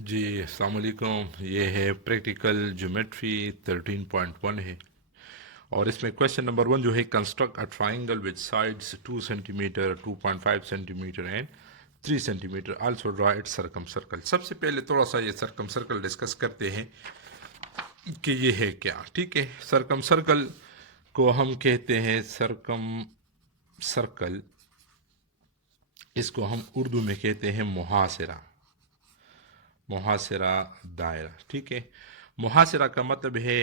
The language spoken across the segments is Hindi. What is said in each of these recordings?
जी अस्सलाम वालेकुम। ये है प्रैक्टिकल ज्योमेट्री 13.1 है। और इसमें क्वेश्चन नंबर 1 जो है, construct a triangle with sides 2 centimetre, 2.5 centimetre and 3 centimetre, also draw it circum circle. सबसे पहले थोड़ा सा ये सर्कम सर्कल डिस्कस करते हैं कि ये है क्या। ठीक है, सर्कम सर्कल को हम कहते हैं सर्कम सर्कल, इसको हम उर्दू में कहते हैं मुहासिरा। मुहासिरा दायरा। ठीक है, मुहासिरा का मतलब है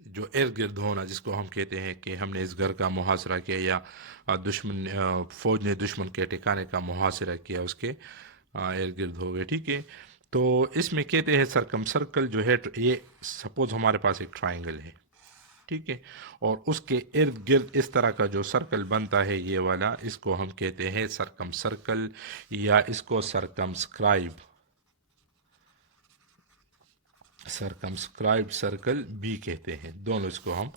जो इर्द गिर्द होना, जिसको हम कहते हैं कि हमने इस घर का मुहासरा किया, या फौज ने दुश्मन के ठिकाने का मुहासरा किया, उसके इर्द गिर्द हो गए। ठीक है, तो इसमें कहते हैं सरकम सर्कल जो है, ये सपोज हमारे पास एक ट्राइंगल है। ठीक है, और उसके इर्द गिर्द इस तरह का जो सर्कल बनता है, ये वाला, इसको हम कहते हैं सरकम सर्कल, या इसको सरकमस्क्राइब सरकमस्क्राइब्ड सर्कल भी कहते हैं। दोनों इसको हम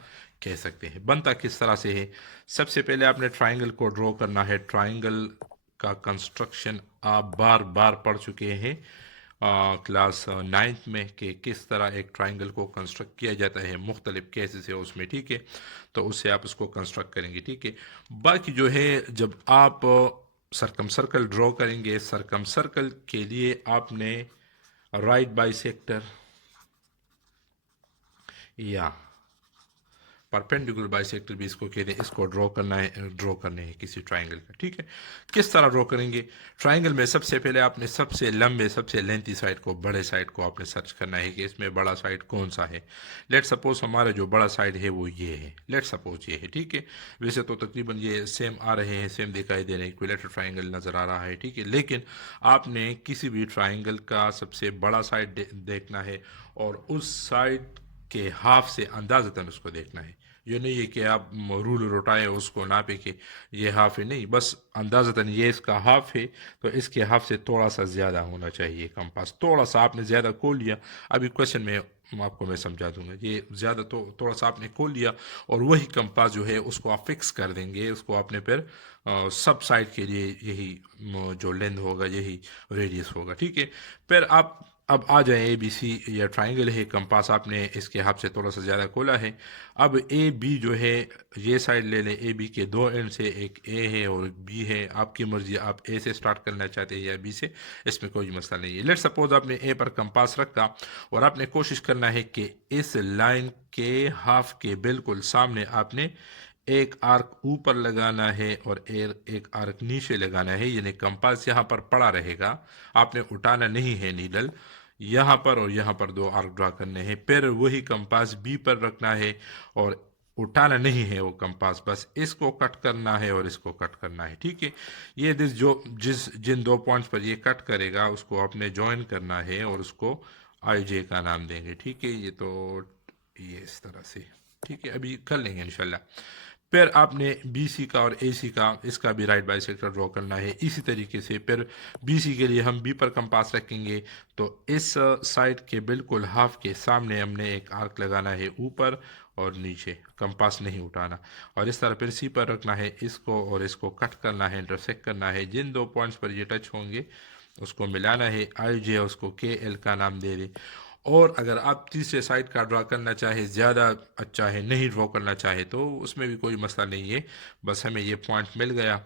कह सकते हैं। बनता किस तरह से है, सबसे पहले आपने ट्राइंगल को ड्रॉ करना है। ट्राइंगल का कंस्ट्रक्शन आप बार बार पढ़ चुके हैं क्लास 9th में, कि किस तरह एक ट्राइंगल को कंस्ट्रक्ट किया जाता है, मुख्तलिफ केसेस है उसमें। ठीक है, तो उससे आप उसको कंस्ट्रक्ट करेंगे। ठीक है, बाकी जो है, जब आप सरकम सर्कल ड्रॉ करेंगे, सरकम सर्कल के लिए आपने राइट बाइसेक्टर या परपेंडिकुलर बाइसेक्टर भी इसको कहते हैं, इसको ड्रॉ करना है, ड्रॉ करने हैं किसी ट्राइंगल का। ठीक है, किस तरह ड्रॉ करेंगे। ट्राइंगल में सबसे पहले आपने सबसे लंबे, सबसे लेंथी साइड को, बड़े साइड को आपने सर्च करना है कि इसमें बड़ा साइड कौन सा है। लेट सपोज हमारा जो बड़ा साइड है वो ये है, लेट सपोज ये है। ठीक है, वैसे तो तकरीबन ये सेम आ रहे हैं, सेम दिखाई दे रहे हैं, इक्विलेटरल ट्राइंगल नज़र आ रहा है। ठीक है, लेकिन आपने किसी भी ट्राइंगल का सबसे बड़ा साइड देखना है, और उस साइड के हाफ से अंदाजतन उसको देखना है। ये नहीं है कि आप रूल उठाए उसको नापे कि ये हाफ है, नहीं, बस अंदाजतन ये इसका हाफ है, तो इसके हाफ से थोड़ा सा ज़्यादा होना चाहिए कंपास। थोड़ा सा आपने ज़्यादा खोल लिया, अभी क्वेश्चन में आपको मैं समझा दूंगा। ये ज़्यादा तो थोड़ा सा आपने खोल लिया, और वही कंपास जो है उसको आप फिक्स कर देंगे। उसको आपने फिर सब साइड के लिए यही जो लेंथ होगा, यही रेडियस होगा। ठीक है, फिर आप अब आ जाए ए बी सी, या ट्राइंगल है, कंपास आपने इसके हाथ से थोड़ा सा ज़्यादा खोला है। अब ए बी जो है, ये साइड ले लें। ए बी के दो एंड से, एक ए है और बी है, आपकी मर्जी, आप ए से स्टार्ट करना चाहते हैं या बी से, इसमें कोई मसला नहीं है। लेट सपोज आपने ए पर कंपास रखा, और आपने कोशिश करना है कि इस लाइन के हाफ के बिल्कुल सामने आपने एक आर्क ऊपर लगाना है, और एक आर्क नीचे लगाना है, यानी कंपास यहाँ पर पड़ा रहेगा, आपने उठाना नहीं है नीडल। यहाँ पर और यहाँ पर दो आर्क ड्रा करने हैं, फिर वही कंपास बी पर रखना है, और उठाना नहीं है वो कंपास, बस इसको कट करना है और इसको कट करना है। ठीक है, ये जिन दो पॉइंट्स पर ये कट करेगा, उसको आपने ज्वाइन करना है, और उसको आई जे का नाम देंगे। ठीक है, ये इस तरह से। ठीक है, अभी कर लेंगे इंशाल्लाह। फिर आपने बी सी का और ए सी का, इसका भी राइट बाइसेक्टर ड्रॉ करना है इसी तरीके से। फिर बी सी के लिए हम बी पर कंपास रखेंगे, तो इस साइड के बिल्कुल हाफ के सामने हमने एक आर्क लगाना है, ऊपर और नीचे, कंपास नहीं उठाना। और इस तरह फिर सी पर रखना है इसको, और इसको कट करना है, इंटरसेक्ट करना है। जिन दो पॉइंट्स पर ये टच होंगे उसको मिलाना है, आई जे उसको के एल का नाम दे दे। और अगर आप तीसरे साइड का ड्रा करना चाहे, ज़्यादा अच्छा है, नहीं ड्रॉ करना चाहे, तो उसमें भी कोई मसला नहीं है। बस हमें ये पॉइंट मिल गया,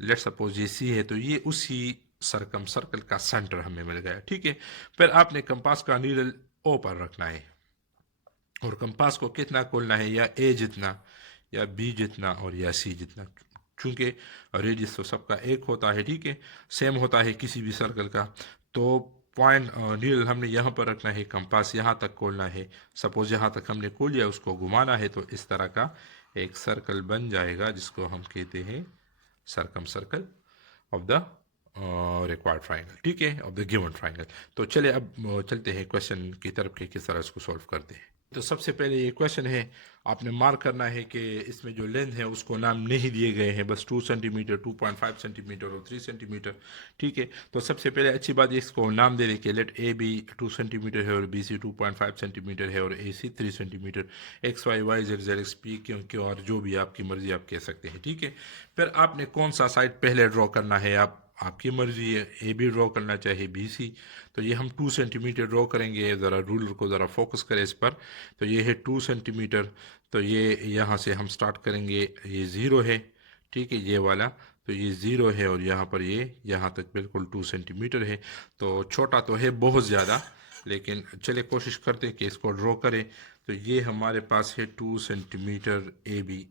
लेट सपोज ये सी है, तो ये उसी सरकम सर्कल का सेंटर हमें मिल गया। ठीक है, फिर आपने कंपास का नीडल ओ पर रखना है, और कंपास को कितना खोलना है, या ए जितना, या बी जितना, और या सी जितना, चूंकि रेडियस तो सबका एक होता है। ठीक है, सेम होता है किसी भी सर्कल का। तो पॉइंट नीडल हमने यहाँ पर रखना है, कंपास यहाँ तक खोलना है। सपोज यहाँ तक हमने खोल लिया, उसको घुमाना है, तो इस तरह का एक सर्कल बन जाएगा, जिसको हम कहते हैं circumcircle of the required triangle. ठीक है, ऑफ द गिवन ट्राइंगल। तो चलिए अब चलते हैं क्वेश्चन की तरफ कि किस तरह इसको सॉल्व करते हैं। तो सबसे पहले ये क्वेश्चन है, आपने मार्क करना है कि इसमें जो लेंथ है उसको नाम नहीं दिए गए हैं, बस 2 सेंटीमीटर, 2.5 सेंटीमीटर और 3 सेंटीमीटर। ठीक है, तो सबसे पहले अच्छी बात है, इसको नाम दे दें कि लेट ए बी 2 सेंटीमीटर है, और बी सी 2.5 सेंटीमीटर है, और A C 3 centimetre. X Y Y Z Z X P Q Q, और जो भी आपकी मर्जी आप कह सकते हैं। ठीक है, फिर आपने कौन सा साइड पहले ड्रॉ करना है, आप आपकी मर्ज़ी है, ए बी ड्रॉ करना चाहे बी सी। तो ये हम 2 सेंटीमीटर ड्रॉ करेंगे, ज़रा रूलर को ज़रा फोकस करें इस पर। तो ये है 2 सेंटीमीटर। तो ये यहाँ से हम स्टार्ट करेंगे, ये ज़ीरो है, ठीक है, ये वाला। तो ये ज़ीरो है और यहाँ पर ये यहाँ तक बिल्कुल 2 सेंटीमीटर है। तो छोटा तो है बहुत ज़्यादा, लेकिन चले कोशिश करते हैं कि इसको ड्रॉ करें। तो ये हमारे पास है 2 सेंटीमीटर ए बी,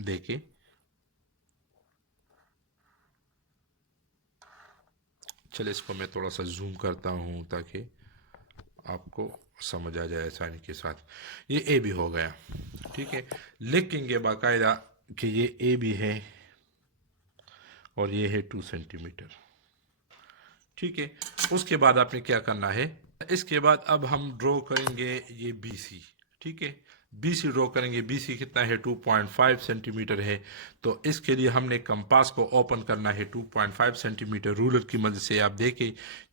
देखिए। चले इसको मैं थोड़ा सा जूम करता हूँ ताकि आपको समझ आ जाए आसानी के साथ। ये ए बी हो गया, ठीक है। लिखेंगे बाकायदा कि ये ए बी है और ये है 2 सेंटीमीटर, ठीक है। उसके बाद आपने क्या करना है, इसके बाद अब हम ड्रॉ करेंगे ये बी सी, ठीक है। बी सी ड्रॉ करेंगे। बी सी कितना है, 2.5 सेंटीमीटर है। तो इसके लिए हमने कंपास को ओपन करना है 2.5 सेंटीमीटर। रूलर की मदद से आप देखें,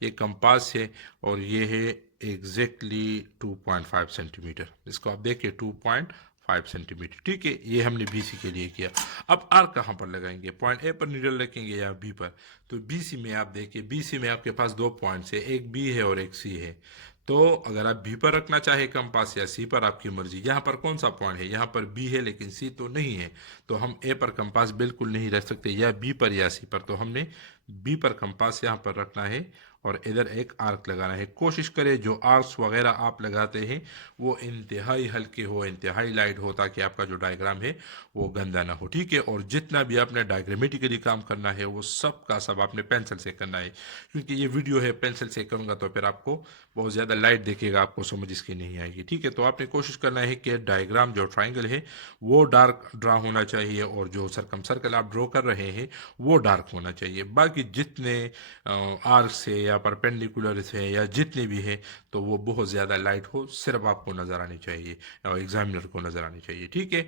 ये कंपास है और ये है एग्जैक्टली 2.5 सेंटीमीटर। इसको आप देखिए 2.5 सेंटीमीटर, ठीक है। ये हमने बी सी के लिए किया। अब आर कहाँ पर लगाएंगे, पॉइंट ए पर नीडल रखेंगे या बी पर। तो बी सी में आप देखिए, बी सी में आपके पास दो पॉइंट्स है, एक बी है और एक सी है। तो अगर आप बी पर रखना चाहे कंपास या सी पर, आपकी मर्जी। यहाँ पर कौन सा पॉइंट है, यहाँ पर बी है लेकिन सी तो नहीं है। तो हम ए पर कंपास बिल्कुल नहीं रख सकते, या बी पर या सी पर। तो हमने बी पर कंपास यहाँ पर रखना है और इधर एक आर्क लगाना है। कोशिश करें जो आर्क्स वगैरह आप लगाते हैं वो इंतहाई हल्के हो, इंतहाई लाइट हो, ताकि आपका जो डायग्राम है वो गंदा ना हो, ठीक है। और जितना भी आपने डायग्रामेटिकली काम करना है वो सब का सब आपने पेंसिल से करना है, क्योंकि ये वीडियो है पेंसिल से करूँगा तो फिर आपको बहुत ज़्यादा लाइट दिखेगा, आपको समझ इसकी नहीं आएगी, ठीक है। तो आपने कोशिश करना है कि डायग्राम जो ट्राइंगल है वो डार्क ड्रा होना चाहिए और जो सर्कल आप ड्रॉ कर रहे हैं वो डार्क होना चाहिए। बाकी जितने आर्क्स है या परपेंडिकुलर्स है या जितने भी है, तो वो बहुत ज़्यादा लाइट हो, सिर्फ आपको नज़र आनी चाहिए और एग्जामिनर को नज़र आनी चाहिए, ठीक है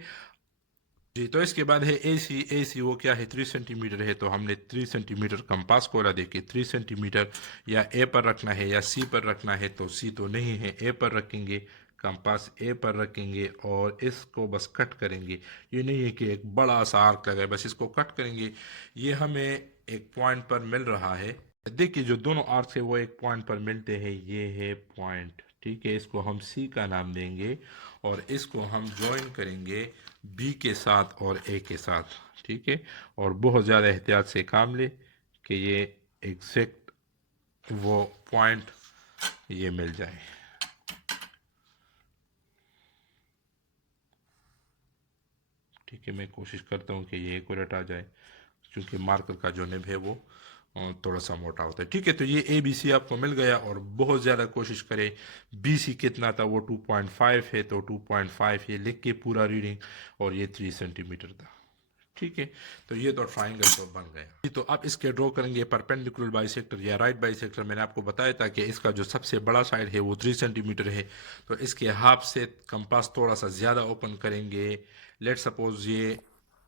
जी। तो इसके बाद है ए सी। ए सी वो क्या है, 3 सेंटीमीटर है। तो हमने 3 सेंटीमीटर कंपास को देखिए 3 सेंटीमीटर या ए पर रखना है या सी पर रखना है। तो सी तो नहीं है, ए पर रखेंगे, कंपास ए पर रखेंगे और इसको बस कट करेंगे। ये नहीं है कि एक बड़ा सा आर्क लगाए, बस इसको कट करेंगे। ये हमें एक पॉइंट पर मिल रहा है, देखिए जो दोनों आर्क्स है वो एक पॉइंट पर मिलते हैं, ये है पॉइंट, ठीक है। इसको हम सी का नाम देंगे और इसको हम ज्वाइन करेंगे बी के साथ और ए के साथ, ठीक है। और बहुत ज़्यादा एहतियात से काम ले कि ये एग्जैक्ट वो पॉइंट ये मिल जाए, ठीक है। मैं कोशिश करता हूँ कि ये एक्यूरेट आ जाए, क्योंकि मार्कर का जो निब है वो थोड़ा सा मोटा होता है, ठीक है। तो ये ए बी सी आपको मिल गया और बहुत ज़्यादा कोशिश करें। बी सी कितना था, वो 2.5 है, तो 2.5 ये लिख के पूरा रीडिंग, और ये 3 सेंटीमीटर था, ठीक है। तो ये तो ट्राइंगल तो बन गया। तो आप इसके ड्रॉ करेंगे परपेंडिकुलर बाइसेक्टर या राइट बाइसेक्टर। मैंने आपको बताया था कि इसका जो सबसे बड़ा साइड है वो 3 सेंटीमीटर है। तो इसके हाफ से कंपास थोड़ा सा ज़्यादा ओपन करेंगे। लेट सपोज ये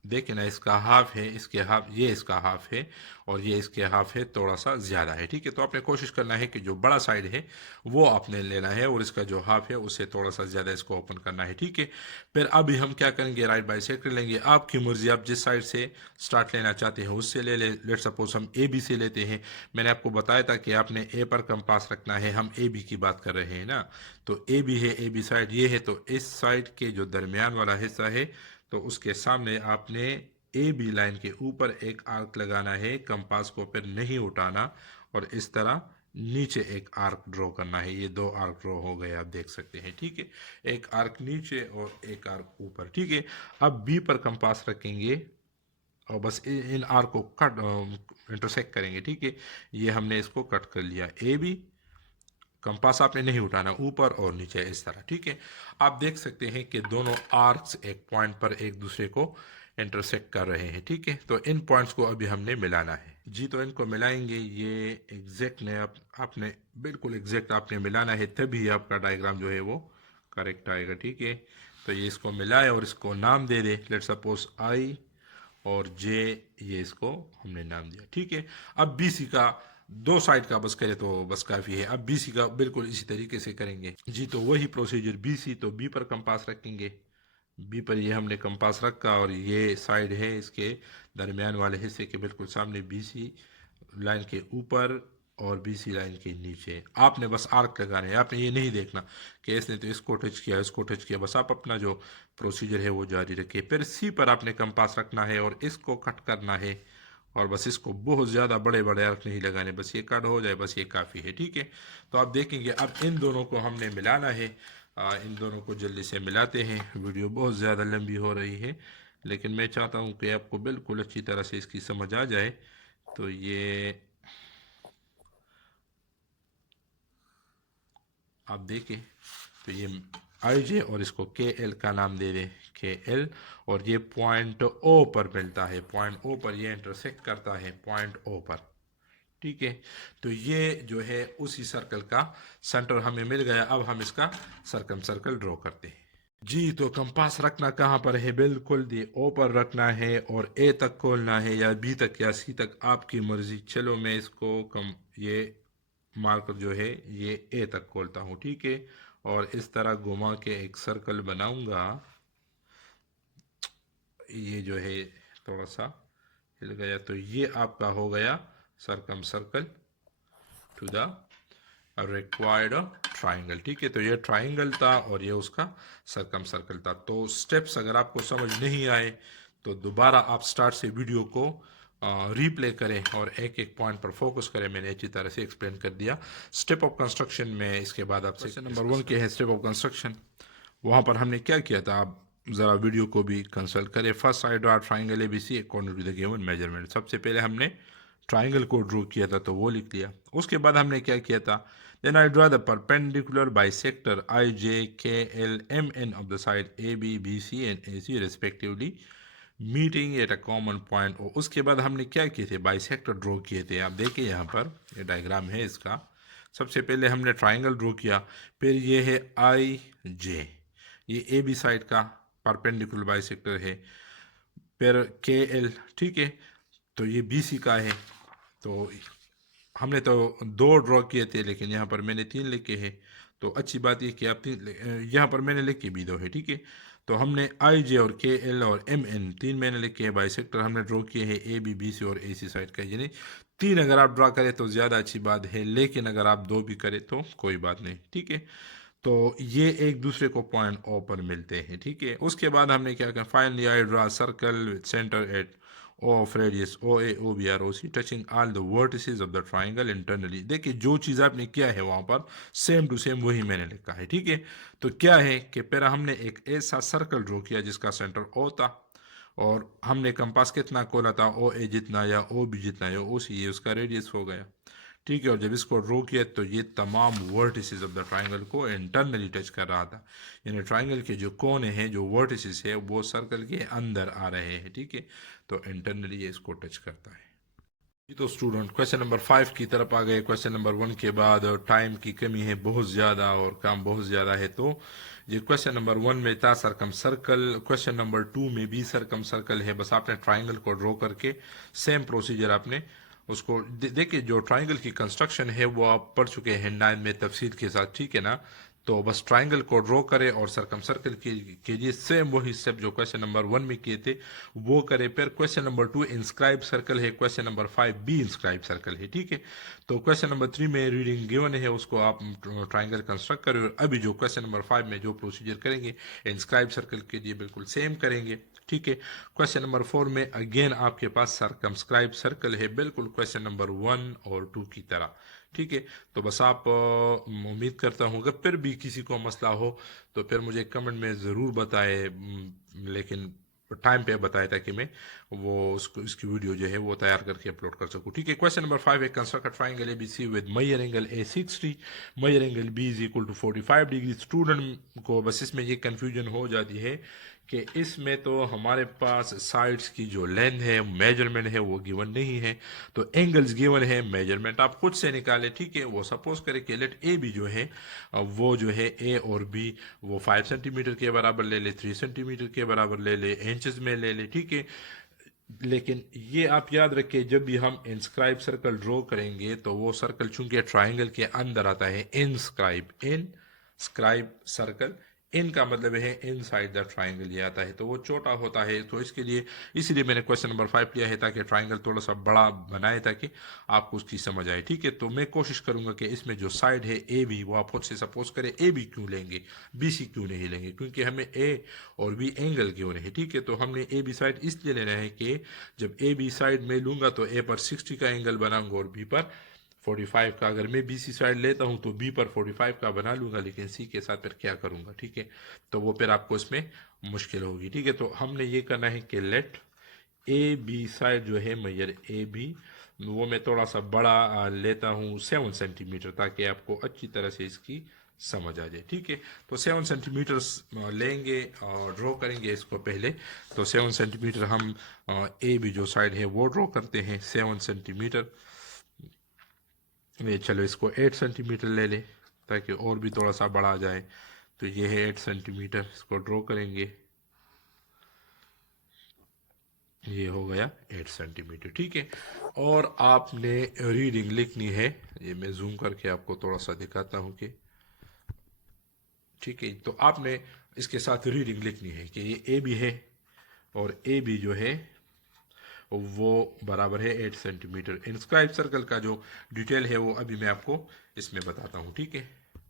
देखें ना, इसका हाफ है, इसके हाफ, ये इसका हाफ है और ये इसके हाफ है, थोड़ा सा ज़्यादा है, ठीक है। तो आपने कोशिश करना है कि जो बड़ा साइड है वो आपने लेना है और इसका जो हाफ है उससे थोड़ा सा ज़्यादा इसको ओपन करना है, ठीक है। फिर अभी हम क्या करेंगे, राइट बाइसेक्टर लेंगे। आपकी मर्जी, आप जिस साइड से स्टार्ट लेना चाहते हैं उससे ले ले। लेट सपोज हम ए बी से लेते हैं। मैंने आपको बताया था कि आपने ए पर कंपास रखना है, हम ए बी की बात कर रहे हैं ना। तो ए बी है, ए बी साइड ये है। तो इस साइड के जो दरमियान वाला हिस्सा है, तो उसके सामने आपने ए बी लाइन के ऊपर एक आर्क लगाना है, कंपास को फिर नहीं उठाना और इस तरह नीचे एक आर्क ड्रॉ करना है। ये दो आर्क ड्रॉ हो गए, आप देख सकते हैं, ठीक है। एक आर्क नीचे और एक आर्क ऊपर, ठीक है। अब बी पर कंपास रखेंगे और बस इन आर्क को कट इंटरसेक्ट करेंगे, ठीक है। ये हमने इसको कट कर लिया। ए बी, कंपास आपने नहीं उठाना, ऊपर और नीचे इस तरह, ठीक है। आप देख सकते हैं कि दोनों आर्क्स एक पॉइंट पर एक दूसरे को इंटरसेक्ट कर रहे हैं, ठीक है। तो इन पॉइंट्स को अभी हमने मिलाना है जी। तो इनको मिलाएंगे, ये एग्जैक्ट ने आपने बिल्कुल एग्जैक्ट आपने मिलाना है, तभी आपका डायग्राम जो है वो करेक्ट आएगा, ठीक है। तो ये इसको मिलाए और इसको नाम दे दे, लेट सपोज आई और जे, ये इसको हमने नाम दिया, ठीक है। अब बी सी का दो साइड का बस करे तो बस काफ़ी है। अब बी सी का बिल्कुल इसी तरीके से करेंगे जी। तो वही प्रोसीजर, बी सी, तो बी पर कंपास रखेंगे। बी पर ये हमने कंपास रखा और ये साइड है इसके दरमियान वाले हिस्से के बिल्कुल सामने बी सी लाइन के ऊपर और BC लाइन के नीचे आपने बस आर्क लगाने हैं। आपने ये नहीं देखना कि इसने तो इसको टच किया, इसको टच किया, बस आप अपना जो प्रोसीजर है वो जारी रखिए। फिर C पर आपने कंपास रखना है और इसको कट करना है, और बस इसको बहुत ज़्यादा बड़े बड़े आर्क नहीं लगाने, बस ये कट हो जाए, बस ये काफ़ी है, ठीक है। तो आप देखेंगे अब इन दोनों को हमने मिलाना है। इन दोनों को जल्दी से मिलाते हैं। वीडियो बहुत ज़्यादा लंबी हो रही है, लेकिन मैं चाहता हूँ कि आपको बिल्कुल अच्छी तरह से इसकी समझ आ जाए। तो ये आप देखें, तो ये IJ और इसको KL का नाम दे दें, KL, और ये पॉइंट O पर मिलता है, पॉइंट O पर ये इंटरसेक्ट करता है पॉइंट O पर, ठीक है। तो ये जो है उसी सर्कल का सेंटर हमें मिल गया। अब हम इसका सर्कल ड्रॉ करते हैं। जी, तो कंपास रखना कहाँ पर है? बिल्कुल दी O पर रखना है, और A तक खोलना है या B तक या C तक, आपकी मर्जी। चलो मैं इसको ये मार्कर जो है ये A तक खोलता हूँ, ठीक है, और इस तरह घुमा के एक सर्कल बनाऊंगा। ये जो है थोड़ा सा हिल गया, तो ये आपका हो गया circle to the required triangle, ठीक है। तो ये ट्राइंगल था और ये उसका सर्कल था। तो स्टेप्स अगर आपको समझ नहीं आए तो दोबारा आप स्टार्ट से वीडियो को रीप्ले करें और एक एक पॉइंट पर फोकस करें। मैंने अच्छी तरह से एक्सप्लेन कर दिया स्टेप ऑफ कंस्ट्रक्शन में। इसके बाद आपसे क्वेश्चन नंबर 1 के है स्टेप ऑफ कंस्ट्रक्शन। वहाँ पर हमने क्या किया था, आप ज़रा वीडियो को भी कंसल्ट करें। First I draw triangle ABC according to the given measurement. सबसे पहले हमने ट्राइंगल को ड्रॉ किया था, तो वो लिख लिया। उसके बाद हमने क्या किया था, then I draw the perpendicular bisector IJKLMN of the side AB BC and AC respectively meeting at a common point O। उसके बाद हमने क्या किए थे, बाइसेक्टर ड्रॉ किए थे। आप देखिए यहाँ पर ये डायग्राम है इसका। सबसे पहले हमने ट्राइंगल ड्रॉ किया, फिर ये है IJ, ये AB साइड का परपेंडिकुलर बाइसेक्टर है। फिर KL, ठीक है, तो ये BC का है। तो हमने तो 2 ड्रॉ किए थे, लेकिन यहाँ पर मैंने 3 लिखे हैं। तो अच्छी बात ये कि आप यहाँ पर मैंने लिखे भी 2 है, ठीक है। तो हमने IJ और KL और MN 3 मैंने लिखे हैं। बाइसेक्टर हमने ड्रॉ किए हैं AB BC और AC साइड का, यानी 3 अगर आप ड्रॉ करें तो ज़्यादा अच्छी बात है, लेकिन अगर आप 2 भी करें तो कोई बात नहीं, ठीक है। तो ये एक दूसरे को पॉइंट O पर मिलते हैं, ठीक है। उसके बाद हमने क्या किया, finally I draw circle with centre at O of radius OA OB or OC touching all the vertices of the triangle internally। देखिए जो चीज़ आपने किया है वहाँ पर सेम टू सेम वही मैंने लिखा है, ठीक है। तो क्या है कि पहले हमने एक ऐसा सर्कल ड्रॉ किया जिसका सेंटर O था, और हमने कंपास कितना खोला था, OA जितना या OB जितना या OC, ये उसका रेडियस हो गया, ठीक है। और जब इसको ड्रॉ किया तो ये तमाम वर्टिसेस ऑफ द ट्राइंगल को इंटरनली टच कर रहा था, यानी ट्राइंगल के जो कोने हैं, जो वर्टिसेस है, वो सर्कल के अंदर आ रहे हैं, ठीक है। तो इंटरनली ये इसको टच करता है। तो स्टूडेंट क्वेश्चन नंबर 5 की तरफ आ गए। क्वेश्चन नंबर 1 के बाद टाइम की कमी है बहुत ज़्यादा और काम बहुत ज़्यादा है, तो ये क्वेश्चन नंबर 1 में था सरकम सर्कल, क्वेश्चन नंबर 2 में भी सरकम सर्कल है। बस आपने ट्राइंगल को ड्रॉ करके सेम प्रोसीजर आपने उसको देखिए। जो ट्राइंगल की कंस्ट्रक्शन है वो आप पढ़ चुके हैं 9 में तफसील के साथ, ठीक है ना। तो बस ट्राइंगल को ड्रॉ करें और सरकम सर्कल के लिए सेम वही स्टेप जो क्वेश्चन नंबर 1 में किए थे वो करें। फिर क्वेश्चन नंबर 2 इंस्क्राइब सर्कल है, क्वेश्चन नंबर 5 भी इंस्क्राइब सर्कल है, ठीक है। तो क्वेश्चन नंबर 3 में रीडिंग गिवन है, उसको आप ट्राइंगल कंस्ट्रक्ट करें। और अभी जो क्वेश्चन नंबर 5 में जो प्रोसीजर करेंगे इंस्क्राइब सर्कल के लिए बिल्कुल सेम करेंगे, ठीक है। क्वेश्चन नंबर 4 में अगेन आपके पास सरकमस्क्राइब सर्कल है, बिल्कुल क्वेश्चन नंबर 1 और 2 की तरह, ठीक है। तो बस आप उम्मीद करता हूँ अगर फिर भी किसी को मसला हो तो फिर मुझे कमेंट में ज़रूर बताए, लेकिन टाइम पे बताया ताकि मैं वो उसको इसकी वीडियो जो है वो तैयार करके अपलोड कर सकूँ, ठीक है। क्वेश्चन नंबर 5 है construct triangle ABC with measure angle A 60, measure angle B is equal to 45 degree. Student को बस इसमें ये कन्फ्यूजन हो जाती है कि इसमें तो हमारे पास साइड्स की जो लेंथ है मेजरमेंट है वो गिवन नहीं है, तो एंगल्स गिवन है, मेजरमेंट आप खुद से निकालें, ठीक है। वो सपोज करें कि लेट ए बी जो है वो जो है A और B वो 5 सेंटीमीटर के बराबर ले ले, 3 सेंटीमीटर के बराबर ले ले, इंचेस में ले ले, ठीक है। लेकिन ये आप याद रखिए जब भी हम इंस्क्राइब सर्कल ड्रॉ करेंगे तो वो सर्कल चूंकि ट्राइंगल के अंदर आता है, इंस्क्राइब सर्कल इन का मतलब है इनसाइड द ट्राइंगल ये आता है, तो वो छोटा होता है। तो इसके लिए इसीलिए मैंने क्वेश्चन नंबर 5 लिया है, ताकि ट्राइंगल थोड़ा सा बड़ा बनाए, ताकि आपको उसकी समझ आए। ठीक है, तो मैं कोशिश करूंगा कि इसमें जो साइड है ए बी, वो आप खुद से सपोज करें ए बी क्यों लेंगे, बी सी क्यों नहीं लेंगे, क्योंकि हमें ए और बी एंगल क्यों नहीं। ठीक है, तो हमने ए बी साइड इसलिए लेना है कि जब ए बी साइड में लूंगा तो ए पर 60 का एंगल बनाऊंगा और बी पर 45 का। अगर मैं बी सी साइड लेता हूं तो बी पर 45 का बना लूंगा, लेकिन सी के साथ फिर क्या करूंगा। ठीक है, तो वो फिर आपको इसमें मुश्किल होगी। ठीक है, तो हमने ये करना है कि लेट ए बी साइड जो है मेजर ए बी, वो मैं थोड़ा सा बड़ा लेता हूँ 7 सेंटीमीटर, ताकि आपको अच्छी तरह से इसकी समझ आ जाए। ठीक है, तो 7 सेंटीमीटर लेंगे और ड्रॉ करेंगे इसको पहले। तो 7 सेंटीमीटर हम ए बी जो साइड है वो ड्रॉ करते हैं 7 सेंटीमीटर। ये चलो इसको 8 सेंटीमीटर ले ले, ताकि और भी थोड़ा सा बड़ा जाए। तो ये है 8 सेंटीमीटर, इसको ड्रॉ करेंगे, ये हो गया 8 सेंटीमीटर। ठीक है, और आपने रीडिंग लिखनी है, ये मैं जूम करके आपको थोड़ा सा दिखाता हूँ कि ठीक है। तो आपने इसके साथ रीडिंग लिखनी है कि ये ए बी है और ए बी जो है वो बराबर है 8 सेंटीमीटर। इंस्क्राइब सर्कल का जो डिटेल है वो अभी मैं आपको इसमें बताता हूँ। ठीक है,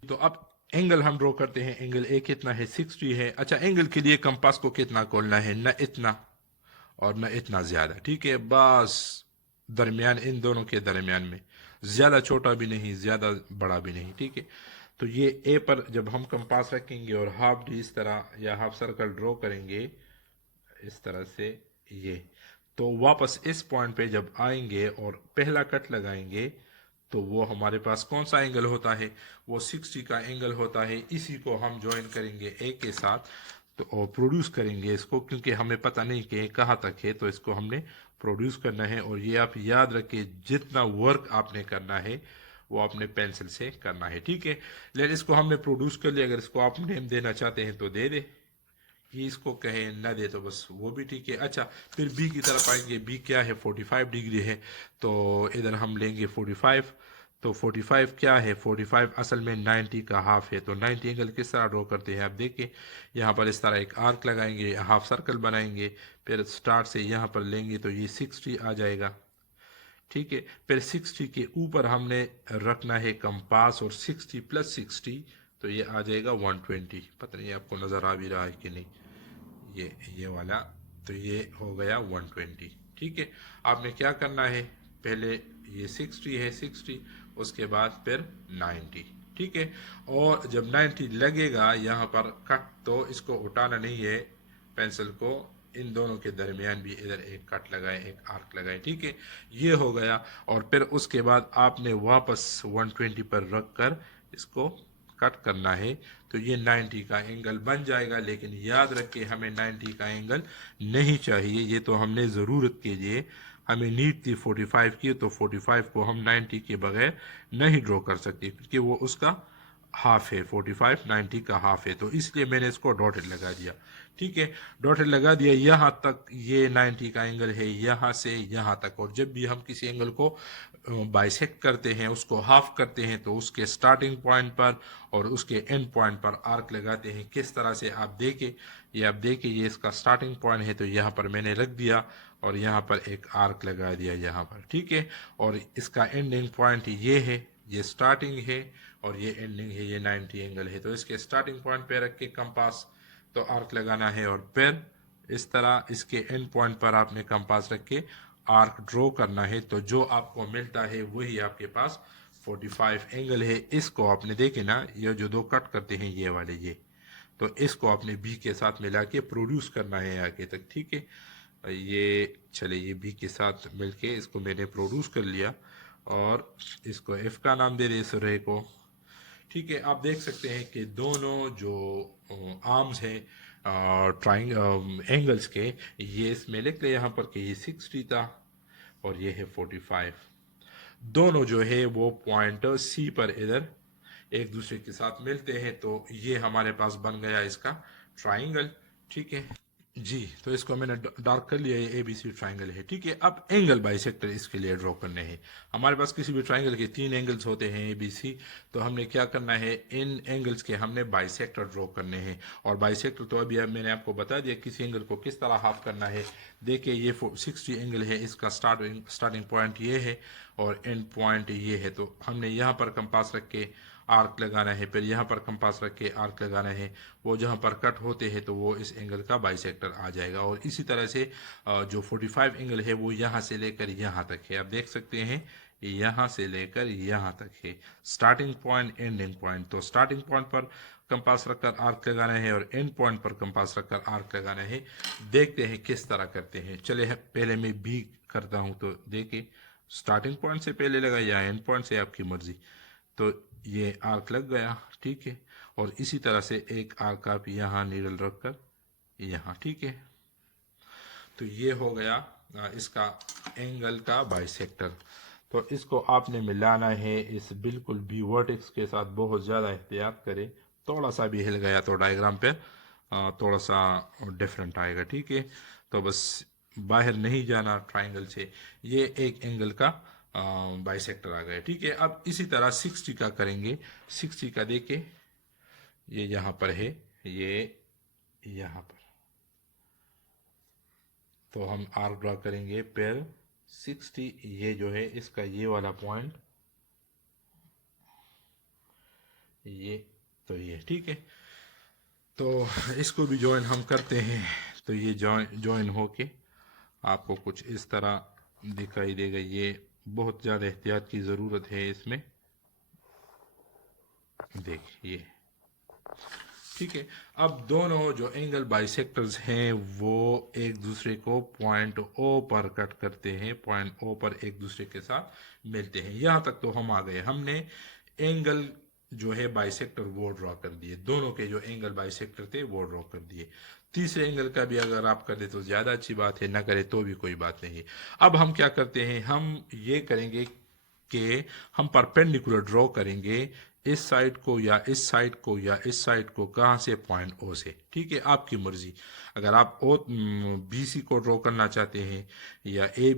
तो अब एंगल हम ड्रॉ करते हैं। एंगल ए कितना है, 60 है। अच्छा, एंगल के लिए कंपास को कितना खोलना है, न इतना और न इतना ज्यादा। ठीक है, बस दरमियान, इन दोनों के दरमियान में, ज्यादा छोटा भी नहीं ज्यादा बड़ा भी नहीं। ठीक है, तो ये ए पर जब हम कंपास रखेंगे और हाफ डी इस तरह या हाफ सर्कल ड्रॉ करेंगे इस तरह से, ये तो वापस इस पॉइंट पे जब आएंगे और पहला कट लगाएंगे तो वो हमारे पास कौन सा एंगल होता है, वो 60 का एंगल होता है। इसी को हम ज्वाइन करेंगे ए के साथ, तो और प्रोड्यूस करेंगे इसको, क्योंकि हमें पता नहीं कि कहाँ तक है, तो इसको हमने प्रोड्यूस करना है। और ये आप याद रखिए, जितना वर्क आपने करना है वो आपने पेंसिल से करना है। ठीक है, लेकिन इसको हमने प्रोड्यूस कर लिया। अगर इसको आप नेम देना चाहते हैं तो दे दे, ये इसको कहे न दे तो बस वो भी ठीक है। अच्छा, फिर बी की तरफ आएंगे। बी क्या है, 45 डिग्री है, तो इधर हम लेंगे 45। तो 45 क्या है, 45 असल में 90 का हाफ है। तो 90 एंगल किस तरह ड्रॉ करते हैं आप देखिए, यहाँ पर इस तरह एक आर्क लगाएंगे, हाफ सर्कल बनाएंगे, फिर स्टार्ट से यहाँ पर लेंगे तो ये 60 आ जाएगा। ठीक है, फिर 60 के ऊपर हमने रखना है कंपास, और 60 प्लस 60 तो ये आ जाएगा 120। पता नहीं आपको नज़र आ भी रहा है कि नहीं, ये वाला, तो ये हो गया 120। ठीक है, आपने क्या करना है, पहले ये 60 है 60, उसके बाद फिर 90। ठीक है, और जब 90 लगेगा यहाँ पर कट, तो इसको उठाना नहीं है पेंसिल को, इन दोनों के दरमियान भी इधर एक कट लगाए, एक आर्क लगाए। ठीक है, ये हो गया। और फिर उसके बाद आपने वापस 120 पर रख कर इसको कट करना है, तो ये 90 का एंगल बन जाएगा। लेकिन याद रखिए, हमें 90 का एंगल नहीं चाहिए, ये तो हमने ज़रूरत के लिए, हमें नीड थी 45 की, तो 45 को हम 90 के बगैर नहीं ड्रॉ कर सकते, क्योंकि वो उसका हाफ है। 45 90 का हाफ है, तो इसलिए मैंने इसको डॉटेड लगा दिया। ठीक है, डॉटेड लगा दिया। यहाँ तक ये 90 का एंगल है, यहाँ से यहाँ तक। और जब भी हम किसी एंगल को बाइसेक्ट करते हैं, उसको हाफ करते हैं, तो उसके स्टार्टिंग पॉइंट पर और उसके एंड पॉइंट पर आर्क लगाते हैं। किस तरह से आप देखें, ये आप देखिए, ये इसका स्टार्टिंग पॉइंट है, तो यहाँ पर मैंने रख दिया और यहाँ पर एक आर्क लगा दिया यहाँ पर। ठीक है, और इसका एंडिंग पॉइंट ये है, ये स्टार्टिंग है और ये एंडिंग है, ये 90 एंगल है। तो इसके स्टार्टिंग पॉइंट पे रख के कंपास तो आर्क लगाना है, और फिर इस तरह इसके एंड पॉइंट पर आपने कंपास रख के आर्क ड्रॉ करना है। तो जो आपको मिलता है वही आपके पास 45 एंगल है। इसको आपने देखे ना, ये जो दो कट करते हैं ये वाले, ये तो इसको आपने बी के साथ मिला के प्रोड्यूस करना है आगे तक। ठीक है, ये चले, ये बी के साथ मिलके इसको मैंने प्रोड्यूस कर लिया, और इसको एफ का नाम दे दे इस रे को। ठीक है, आप देख सकते हैं कि दोनों जो आर्म्स हैं ट्राइंग एंगल्स के, ये इसमें लिख ले यहाँ पर कि ये 60 था और ये है 45। दोनों जो है वो पॉइंट सी पर इधर एक दूसरे के साथ मिलते हैं, तो ये हमारे पास बन गया इसका ट्राइंगल। ठीक है, जी, तो इसको मैंने डार्क कर लिया, ये ABC ट्राइंगल है, ठीक है। अब एंगल बाइसेक्टर इसके लिए ड्रॉ करने हैं। हमारे पास किसी भी ट्राइंगल के 3 एंगल्स होते हैं ABC, तो हमने क्या करना है, इन एंगल्स के हमने बाइसेक्टर ड्रॉ करने हैं। और बाइसेक्टर तो अभी अब मैंने आपको बता दिया किसी एंगल को किस तरह हाफ करना है। देखिए ये 60 एंगल है, इसका स्टार्टिंग पॉइंट ये है और एंड पॉइंट ये है। तो हमने यहाँ पर कंपास रख के आर्क लगाना है, फिर यहाँ पर कंपास रख के आर्क लगाना है। वो जहाँ पर कट होते हैं तो वो इस एंगल का बाइसेक्टर आ जाएगा। और इसी तरह से जो 45 एंगल है वो यहाँ से लेकर यहाँ तक है, आप देख सकते हैं, यहाँ से लेकर यहाँ तक है, स्टार्टिंग पॉइंट एंडिंग पॉइंट। तो स्टार्टिंग पॉइंट पर कंपास रखकर आर्क लगाना है और एंड पॉइंट पर कंपास रखकर आर्क लगाना है। देखते हैं किस तरह करते हैं। चले पहले मैं भी करता हूँ, तो देखिए स्टार्टिंग पॉइंट से पहले लगा या एंड पॉइंट से, आपकी मर्जी। तो ये आर्क लग गया, ठीक है। और इसी तरह से एक आर्क आप यहाँ नीडल रखकर यहाँ, ठीक है। तो ये हो गया इसका एंगल का बाइसेक्टर। तो इसको आपने मिलाना है इस बिल्कुल भी वर्टेक्स के साथ, बहुत ज़्यादा एहतियात करें। थोड़ा सा भी हिल गया तो डायग्राम पे थोड़ा सा डिफरेंट आएगा, ठीक है। तो बस बाहर नहीं जाना ट्राइंगल से। ये एक एंगल का बाइसेक्टर आ गया, ठीक है। अब इसी तरह 60 का करेंगे। 60 का देके ये यहाँ पर है, ये यहाँ पर, तो हम आर्क ड्रा करेंगे। फिर 60 ये जो है इसका ये वाला पॉइंट, ये, तो ये ठीक है। तो इसको भी ज्वाइन हम करते हैं। तो ये ज्वाइन होके आपको कुछ इस तरह दिखाई देगा। ये बहुत ज़्यादा एहतियात की ज़रूरत है इसमें, देखिए, ठीक है। अब दोनों जो एंगल बाइसेक्टर्स हैं वो एक दूसरे को पॉइंट ओ पर कट करते हैं, पॉइंट ओ पर एक दूसरे के साथ मिलते हैं। यहाँ तक तो हम आ गए, हमने एंगल जो है बाइसेक्टर वो ड्रॉ कर दिए, दोनों के जो एंगल बाइसेक्टर थे वो ड्रॉ कर दिए। तीसरे एंगल का भी अगर आप कर दे तो ज़्यादा अच्छी बात है, ना करे तो भी कोई बात नहीं। अब हम क्या करते हैं, हम ये करेंगे कि हम परपेंडिकुलर ड्रॉ करेंगे इस साइड को या इस साइड को या इस साइड को, कहाँ से, पॉइंट ओ से, ठीक है। आपकी मर्जी, अगर आप ओ BC को ड्रॉ करना चाहते हैं या ए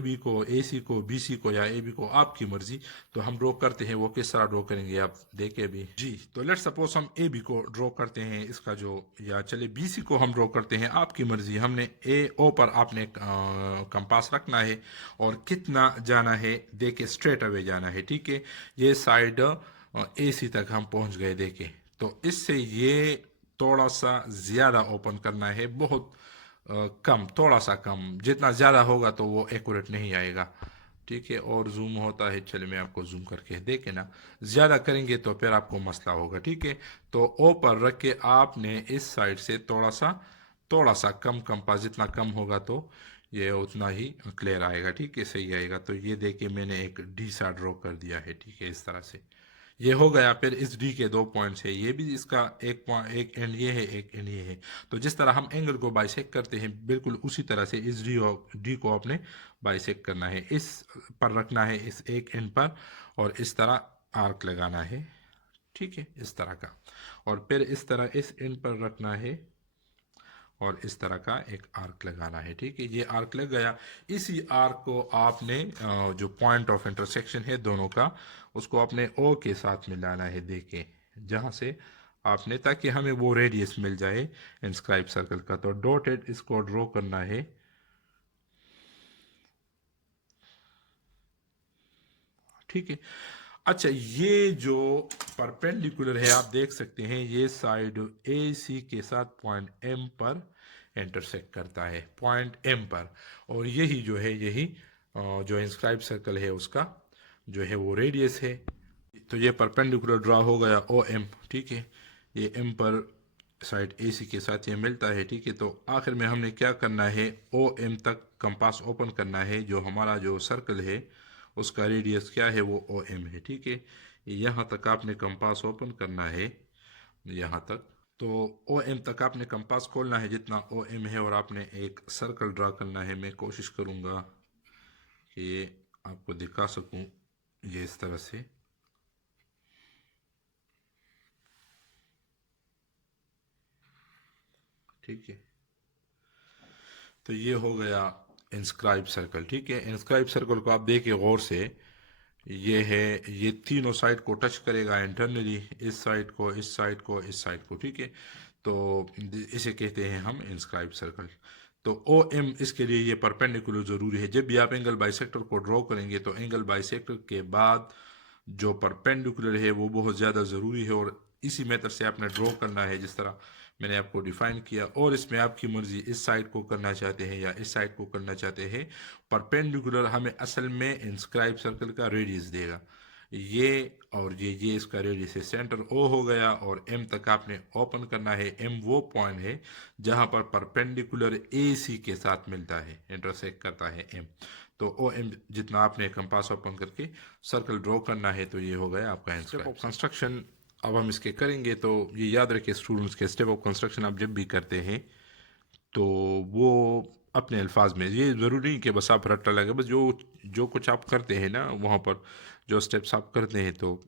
बी को, AC को, BC को या AB को, आपकी मर्जी। तो हम ड्रॉ करते हैं, वो किस तरह ड्रॉ करेंगे आप देखिए अभी। जी, तो लेट्स सपोज हम AB को ड्रॉ करते हैं, इसका जो, या चले BC को हम ड्रॉ करते हैं, आपकी मर्जी। हमने AO पर आपने कंपास रखना है और कितना जाना है देखे, स्ट्रेट अवे जाना है, ठीक है। ये साइड AC तक हम पहुंच गए देखे। तो इससे ये थोड़ा सा ज़्यादा ओपन करना है, बहुत कम, थोड़ा सा कम। जितना ज़्यादा होगा तो वो एक्यूरेट नहीं आएगा, ठीक है। और जूम होता है, चलिए मैं आपको जूम करके देखे ना। ज़्यादा करेंगे तो फिर आपको मसला होगा, ठीक है। तो ओ पर रख के आपने इस साइड से थोड़ा सा कम कंपास, जितना कम होगा तो ये उतना ही क्लियर आएगा, ठीक है, सही आएगा। तो ये देखिए मैंने एक डी सा ड्रॉ कर दिया है, ठीक है, इस तरह से ये हो गया। फिर इस डी के 2 पॉइंट्स है, ये भी इसका एक पॉइंट, एक एंड ये है, एक एंड ये है। तो जिस तरह हम एंगल को बाइसेक्ट करते हैं, बिल्कुल उसी तरह से इस डी को आपने बाइसेक्ट करना है, इस पर रखना है, इस एक एंड पर, और इस तरह आर्क लगाना है, ठीक है, इस तरह का। और फिर इस तरह इस एंड पर रखना है और इस तरह का एक आर्क लगाना है, ठीक है। ये आर्क लग गया। इसी आर्क को आपने जो पॉइंट ऑफ इंटरसेक्शन है दोनों का, उसको आपने ओ के साथ मिलाना है, देखें जहाँ से आपने, ताकि हमें वो रेडियस मिल जाए इंस्क्राइब सर्कल का। तो डॉटेड इसको ड्रॉ करना है, ठीक है। अच्छा, ये जो परपेंडिकुलर है आप देख सकते हैं, ये साइड AC के साथ पॉइंट M पर इंटरसेक्ट करता है, पॉइंट M पर। और यही जो है, यही जो इंस्क्राइब सर्कल है उसका जो है वो रेडियस है। तो ये परपेंडिकुलर ड्रा हो गया OM, ठीक है। ये M पर साइड AC के साथ ये मिलता है, ठीक है। तो आखिर में हमने क्या करना है, OM तक कंपास ओपन करना है। जो हमारा जो सर्कल है उसका रेडियस क्या है, वो OM है, ठीक है। यहाँ तक आपने कंपास ओपन करना है, यहाँ तक। तो OM तक आपने कंपास खोलना है जितना OM है, और आपने एक सर्कल ड्रा करना है। मैं कोशिश करूँगा कि ये आपको दिखा सकूँ, ये इस तरह से, ठीक है। तो ये हो गया इंस्क्राइब सर्कल। ठीक है, इंस्क्राइब सर्कल को आप देखिए गौर से, ये है, ये तीनों साइड को टच करेगा इंटरनली, इस साइड को, इस साइड को, इस साइड को। ठीक है, तो इसे कहते हैं हम इंस्क्राइब सर्कल। तो ओ एम इसके लिए ये परपेंडिकुलर ज़रूरी है। जब भी आप एंगल बाइसेक्टर को ड्रॉ करेंगे तो एंगल बाइसेक्टर के बाद जो परपेंडिकुलर है वो बहुत ज़्यादा ज़रूरी है, और इसी मेथड से आपने ड्रॉ करना है जिस तरह मैंने आपको डिफाइन किया। और इसमें आपकी मर्जी, इस साइड को करना चाहते हैं या इस साइड को करना चाहते हैं। परपेंडिकुलर हमें असल में इंस्क्राइब सर्कल का रेडियस देगा, ये और ये इसका रेडियस है। सेंटर ओ हो गया, और एम तक आपने ओपन करना है। एम वो पॉइंट है जहां पर परपेंडिकुलर ए सी के साथ मिलता है, इंटरसेक्ट करता है एम। तो ओ एम जितना आपने कंपास ओपन करके सर्कल ड्रॉ करना है, तो ये हो गया आपका इंस्क्राइब कंस्ट्रक्शन। अब हम इसके करेंगे, तो ये याद रखिए स्टूडेंट्स के स्टेप ऑफ कंस्ट्रक्शन आप जब भी करते हैं तो वो अपने अल्फाज में, ये ज़रूरी नहीं कि बस आप रट्टा लगे, बस जो जो कुछ आप करते हैं ना वहाँ पर जो स्टेप्स आप करते हैं तो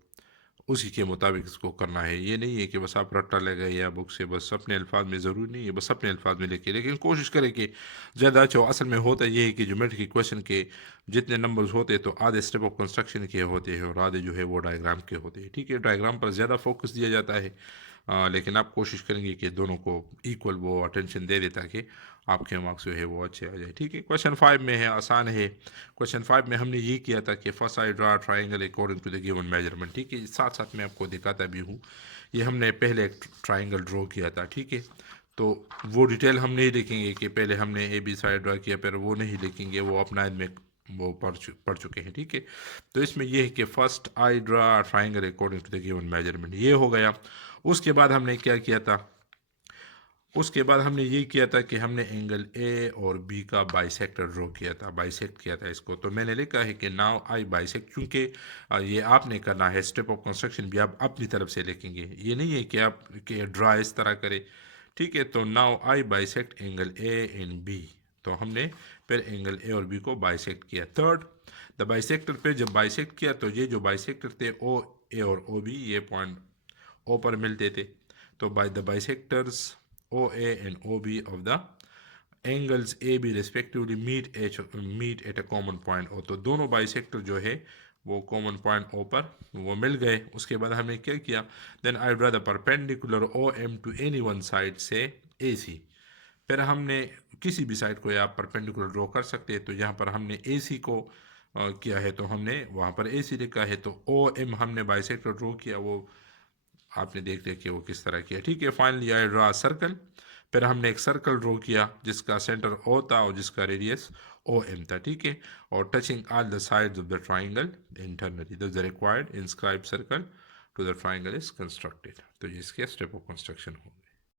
उसी के मुताबिक इसको करना है। ये नहीं है कि बस आप रट्टा लगे या बुक से बस अपने अल्फाज में, ज़रूरी नहीं है बस अपने अल्फाज में लेके, लेकिन कोशिश करें कि ज़्यादा अच्छा हो। असल में होता ये है कि ज्योमेट्री के क्वेश्चन के जितने नंबर्स होते हैं तो आधे स्टेप ऑफ कंस्ट्रक्शन के होते हैं और आधे जो है वो डायग्राम के होते हैं। ठीक है, डायग्राम पर ज़्यादा फोकस दिया जाता है, लेकिन आप कोशिश करेंगे कि दोनों को इक्वल वो अटेंशन दे दे ताकि आपके मार्क्स जो है वो अच्छे आ जाए। ठीक है, क्वेश्चन 5 में है, आसान है। क्वेश्चन 5 में हमने ये किया था कि first I draw triangle according to the given measurement. ठीक है, साथ साथ मैं आपको दिखाता भी हूँ। ये हमने पहले एक ट्राइंगल ड्रॉ किया था। ठीक है, तो वो डिटेल हम नहीं लिखेंगे कि पहले हमने ए बी साइड ड्रा किया, फिर वो नहीं लिखेंगे, वो अपना में वो पढ़ चुके हैं। ठीक है, तो इसमें यह है कि first I draw triangle according to the given measurement, ये हो गया। उसके बाद हमने क्या किया था, उसके बाद हमने ये किया था कि हमने एंगल ए और बी का बाइसेक्टर ड्रॉ किया था, बाइसेक्ट किया था इसको। तो मैंने लिखा है कि नाउ आई बाइसेक्ट, क्योंकि ये आपने करना है, स्टेप ऑफ कंस्ट्रक्शन भी आप अपनी तरफ से लिखेंगे, ये नहीं है कि आप कि ड्रा इस तरह करें। ठीक है, तो now I bisect angle A and B, तो हमने फिर एंगल ए और बी को बाइसेक्ट किया। थर्ड, द बाइसेक्टर पे जब बाइसेक्ट किया तो ये जो बाइसेक्टर थे ओ ए और ओ बी, ये पॉइंट ओ पर मिलते थे। तो by the bisectors O A and O B of the angles A B respectively meet at a common point O, तो दोनों बाइसेक्टर जो है वो कॉमन पॉइंट ओ पर वो मिल गए। उसके बाद हमने क्या किया, then I draw the perpendicular O M to any one side से ए सी। फिर हमने किसी भी साइड को आप परपेंडिकुलर ड्रॉ कर सकते हैं, तो यहाँ पर हमने ए सी को किया है तो हमने वहाँ पर ए सी लिखा है। तो ओ एम हमने बाइसेक्टर ड्रॉ किया, वो आपने देख लिया कि वो किस तरह किया। ठीक है, फाइनली आई ड्रा सर्कल। फिर हमने एक सर्कल ड्रॉ किया जिसका सेंटर ओ था और जिसका रेडियस ओ एम था। ठीक है, और touching all the sides of the triangle internally, the required inscribe circle to the triangle is constructed. तो इसके स्टेप ऑफ कंस्ट्रक्शन हो।